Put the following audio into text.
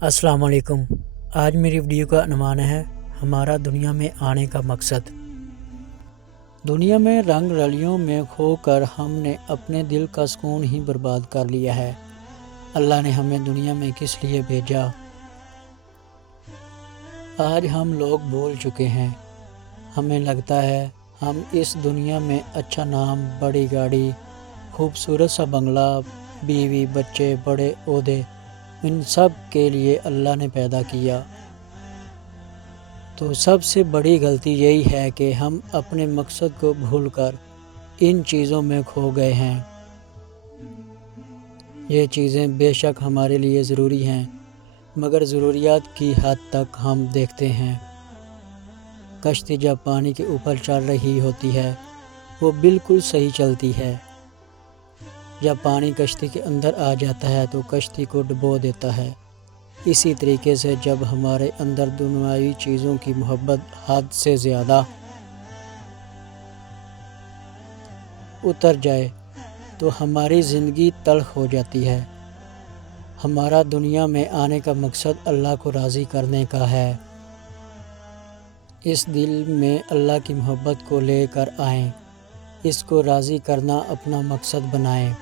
السلام علیکم۔ آج میری ویڈیو کا عنوان ہے ہمارا دنیا میں آنے کا مقصد۔ دنیا میں رنگ رلیوں میں کھو کر ہم نے اپنے دل کا سکون ہی برباد کر لیا ہے۔ اللہ نے ہمیں دنیا میں کس لیے بھیجا؟ آج ہم لوگ بھول چکے ہیں۔ ہمیں لگتا ہے ہم اس دنیا میں اچھا نام، بڑی گاڑی، خوبصورت سا بنگلہ، بیوی، بچے، بڑے عہدے، ان سب کے لیے اللہ نے پیدا کیا۔ تو سب سے بڑی غلطی یہی ہے کہ ہم اپنے مقصد کو بھول کر ان چیزوں میں کھو گئے ہیں۔ یہ چیزیں بے شک ہمارے لیے ضروری ہیں، مگر ضروریات کی حد تک ہم دیکھتے ہیں۔ کشتی جب پانی کے اوپر چل رہی ہوتی ہے وہ بالکل صحیح چلتی ہے۔ جب پانی کشتی کے اندر آ جاتا ہے تو کشتی کو ڈبو دیتا ہے۔ اسی طریقے سے جب ہمارے اندر دنیاوی چیزوں کی محبت حد سے زیادہ اتر جائے تو ہماری زندگی تلخ ہو جاتی ہے۔ ہمارا دنیا میں آنے کا مقصد اللہ کو راضی کرنے کا ہے۔ اس دل میں اللہ کی محبت کو لے کر آئیں، اس کو راضی کرنا اپنا مقصد بنائیں۔